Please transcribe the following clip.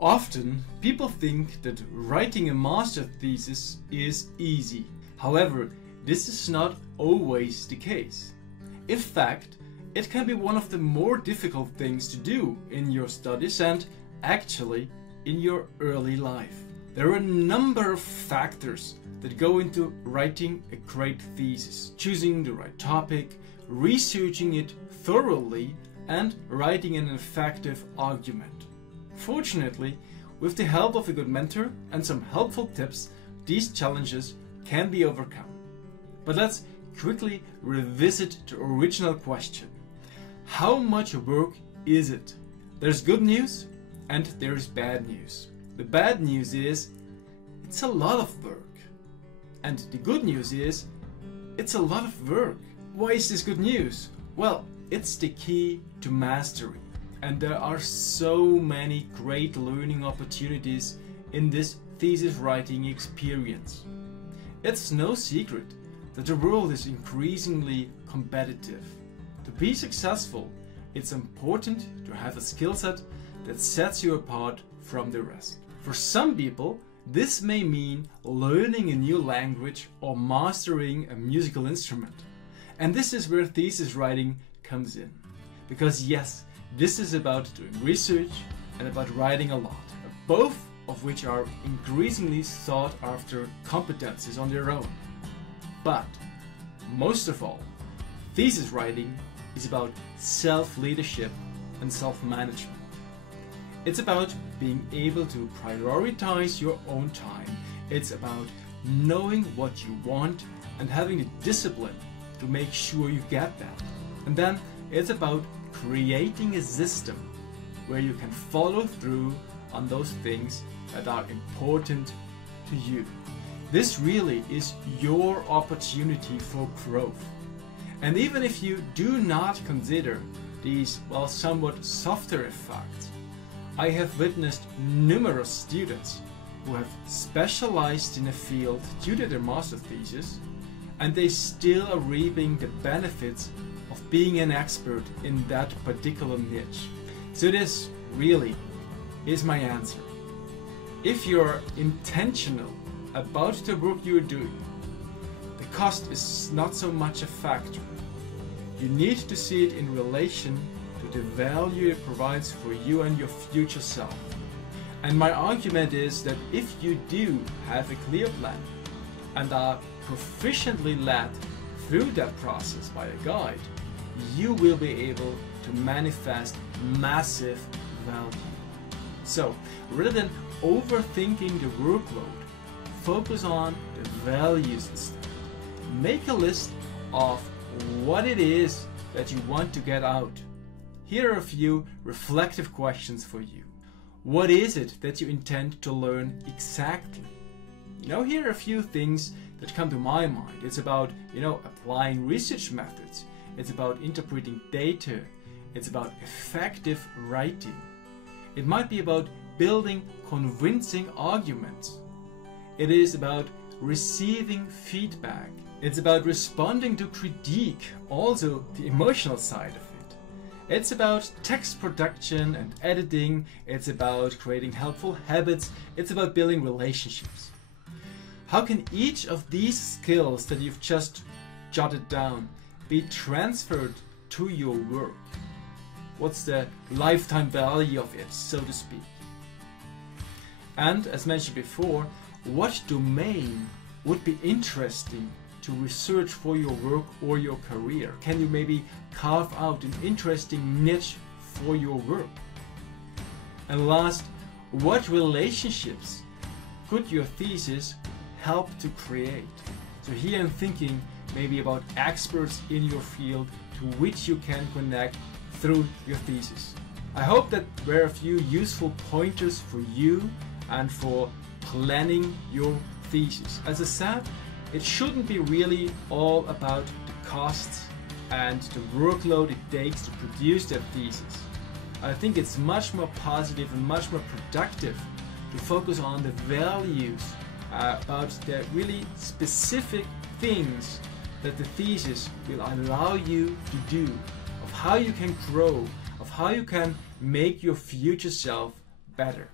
Often, people think that writing a master thesis is easy. However, this is not always the case. In fact, it can be one of the more difficult things to do in your studies and actually in your early life. There are a number of factors that go into writing a great thesis: choosing the right topic, researching it thoroughly, and writing an effective argument. Fortunately, with the help of a good mentor and some helpful tips, these challenges can be overcome. But let's quickly revisit the original question. How much work is it? There's good news and there's bad news. The bad news is it's a lot of work. And the good news is it's a lot of work. Why is this good news? Well, it's the key to mastery. And there are so many great learning opportunities in this thesis writing experience. It's no secret that the world is increasingly competitive. To be successful, it's important to have a skill set that sets you apart from the rest. For some people, this may mean learning a new language or mastering a musical instrument. And this is where thesis writing comes in. Because yes, this is about doing research and about writing a lot, both of which are increasingly sought after competencies on their own. But most of all, thesis writing is about self-leadership and self-management. It's about being able to prioritize your own time. It's about knowing what you want and having the discipline to make sure you get that. And then it's about creating a system where you can follow through on those things that are important to you. This really is your opportunity for growth. And even if you do not consider these, well, somewhat softer effects, I have witnessed numerous students who have specialized in a field due to their master thesis, and they still are reaping the benefits of being an expert in that particular niche. So this really is my answer. If you're intentional about the work you're doing, the cost is not so much a factor. You need to see it in relation to the value it provides for you and your future self. And my argument is that if you do have a clear plan and are proficiently led through that process by a guide, you will be able to manifest massive value. So, rather than overthinking the workload, focus on the values instead. Make a list of what it is that you want to get out. Here are a few reflective questions for you. What is it that you intend to learn exactly? Here are a few things that come to my mind. It's about, applying research methods. It's about interpreting data. It's about effective writing. It might be about building convincing arguments. It is about receiving feedback. It's about responding to critique, also the emotional side of it. It's about text production and editing. It's about creating helpful habits. It's about building relationships. How can each of these skills that you've just jotted down be transferred to your work? What's the lifetime value of it, so to speak? And as mentioned before, what domain would be interesting to research for your work or your career? Can you maybe carve out an interesting niche for your work? And last, what relationships could your thesis help to create? So here I'm thinking maybe about experts in your field to which you can connect through your thesis. I hope that were a few useful pointers for you and for planning your thesis. As I said, it shouldn't be really all about the costs and the workload it takes to produce that thesis. I think it's much more positive and much more productive to focus on the values about the really specific things that the thesis will allow you to do, of how you can grow, of how you can make your future self better.